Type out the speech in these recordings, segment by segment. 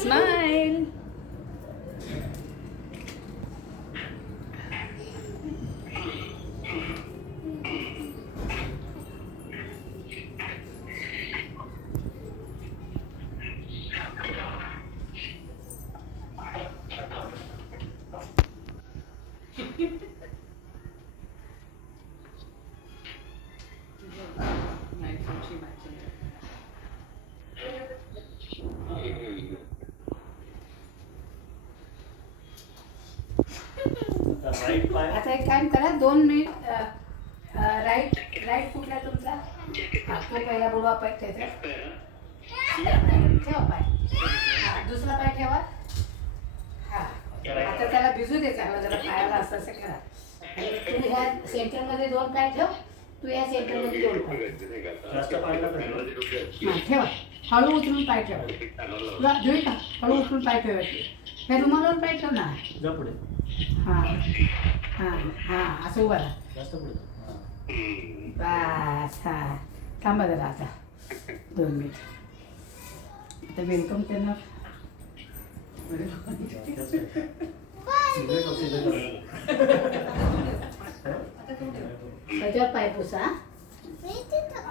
Smile. आता एक काम करा, 2 मिनिट. राईट कुठला तुमचा? तो पहिला बुडवा पाय त्याचा ठेवा पाय. दुसरा पाय ठेवा. आता त्याला भिजू दे चांगला, जरा पायाला असं असं करा. तुम्ही ह्या सेंटरमध्ये 2 पाय ठेव. तू या सेंटरमध्ये 2 पाय ठेवा. हळू उचलून पाय ठेवा. तुला जोई का हळू उचलून पाय ठेवायचे. ह्या रुमालावर पाय ठेव ना. हां हां हां असं उभं राहा. बस. हां थांबा जरा आता 2 मिनिट. आता वेलकम त्यांना. त्याच्यावर पाय पुसा.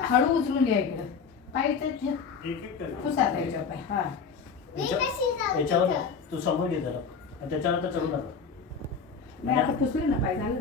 हळू उचलून घ्या इकडं पाय. पुसा त्याच्यावर पाय. हां याच्यावर तू समोर घे जरा, त्याच्यावर आता चढू नका. नाही आता पुसले ना पाय झालं.